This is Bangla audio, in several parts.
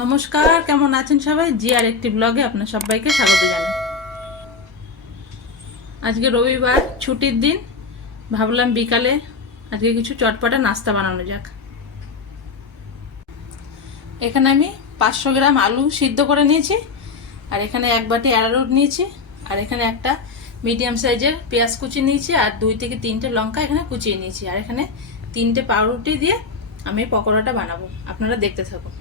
নমস্কার, কেমন আছেন সবাই? জি আর একটি ব্লগে আপনার সবাইকে স্বাগত জানাই। আজকে রবিবার, ছুটির দিন। ভাবলাম বিকালে আজকে কিছু চটপটা নাস্তা বানানো যাক। এখানে আমি 500 গ্রাম আলু সিদ্ধ করে নিয়েছি, আর এখানে এক বাটি অ্যারারুট নিয়েছি, আর এখানে একটা মিডিয়াম সাইজের পেঁয়াজ কুচি নিয়েছি, আর 2 থেকে 3টে লঙ্কা এখানে কুচিয়ে নিয়েছি, আর এখানে 3টে পাউরুটি দিয়ে আমি পকোড়াটা বানাবো। আপনারা দেখতে থাকুন।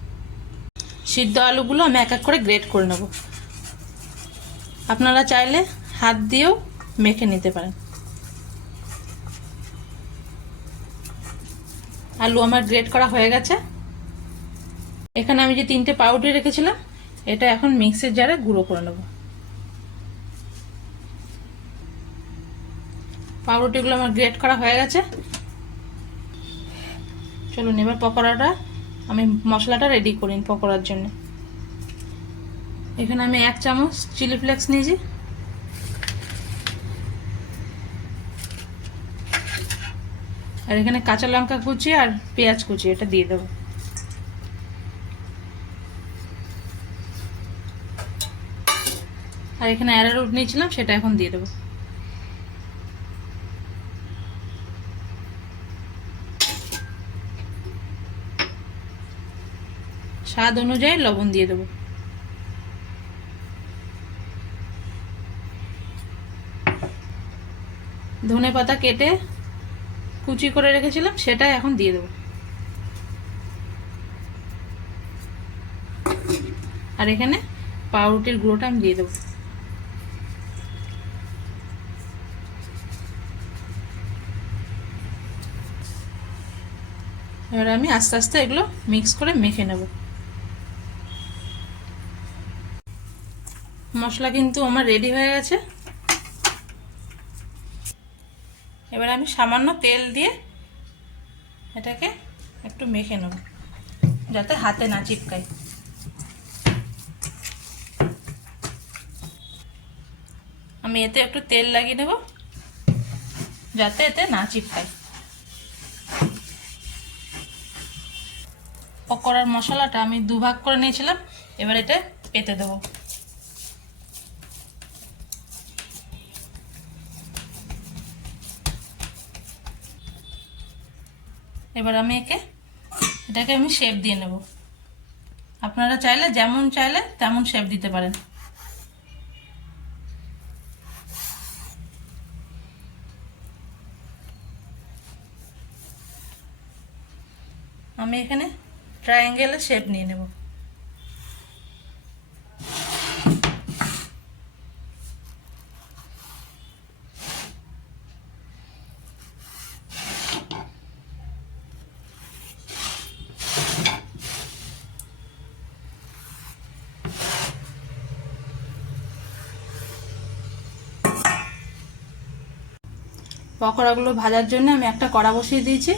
সিদ্ধ আলুগুলো আমি এক এক করে গ্রেট করে নেব। আপনারা চাইলে হাত দিয়েও মেখে নিতে পারেন। আলু আমার গ্রেট করা হয়ে গেছে। এখানে আমি যে 3টে পাউরুটি রেখেছিলাম, এটা এখন মিক্সির জারে গুঁড়ো করে নেব। পাউরুটিগুলো আমার গ্রেট করা হয়ে গেছে। চলুন এবার পকোড়াটা আমি মশলাটা রেডি করি পকোড়ার জন্য। এখানে আমি 1 চামচ চিলি ফ্লেক্স নিয়েছি, আর এখানে কাঁচা লঙ্কা কুচি আর পেঁয়াজ কুচি এটা দিয়ে দেবো। আর এখানে অ্যারারুট নিয়েছিলাম, সেটা এখন দিয়ে দেবো। স্বাদ অনুযায়ী লবণ দিয়ে দেবো। ধনে পাতা কেটে কুচি করে রেখেছিলাম, সেটা এখন দিয়ে দেবো। আর এখানে পাউরুটির গুঁড়োটা আমি দিয়ে দেবো। এবার আমি আস্তে আস্তে এগুলো মিক্স করে মেখে নেব। মশলা কিন্তু আমার রেডি হয়ে গেছে। এবার আমি সামান্য তেল দিয়ে এটাকে একটু মেখে নেব, যাতে হাতে না চিপকায়। আমি এতে একটু তেল লাগিয়ে নেব, যাতে এতে না চিপকায়। পকোড়ার মশলাটা আমি 2 ভাগ করে নিয়েছিলাম, এবার এটা পেতে দেবো। এবার আমি এটাকে আমি শেপ দিয়ে নেব। আপনারা চাইলে যেমন চাইলে তেমন শেপ দিতে পারেন। আমি এখানে ট্রায়াঙ্গেলের শেপ নিয়ে নেব। পকোড়াগুলো ভাজার জন্য আমি একটা কড়া বসিয়ে দিয়েছি।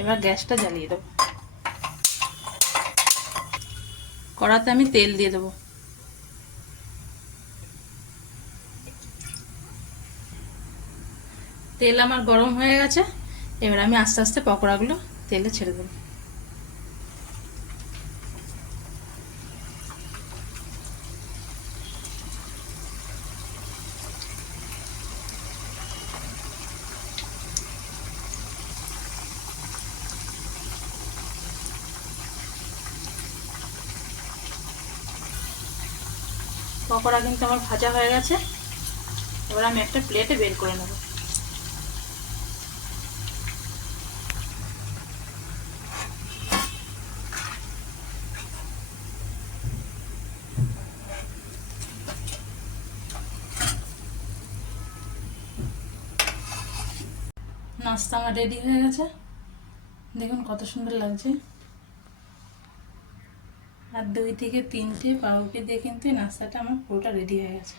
এবার গ্যাসটা জ্বালিয়ে দেবো। কড়াতে আমি তেল দিয়ে দেবো। তেল আমার গরম হয়ে গেছে। এবার আমি আস্তে আস্তে পকোড়াগুলো তেলে ছেড়ে দেবো। পকোড়া কিন্তু আমার ভাজা হয়ে গেছে। এবার আমি একটা প্লেটে বের করে নেব। নাস্তা আমার রেডি হয়ে গেছে। দেখুন কত সুন্দর লাগছে। আর 2 থেকে 3টে পাউরুটি দিয়ে কিন্তু নাস্তাটা আমার পুরোটা রেডি হয়ে গেছে।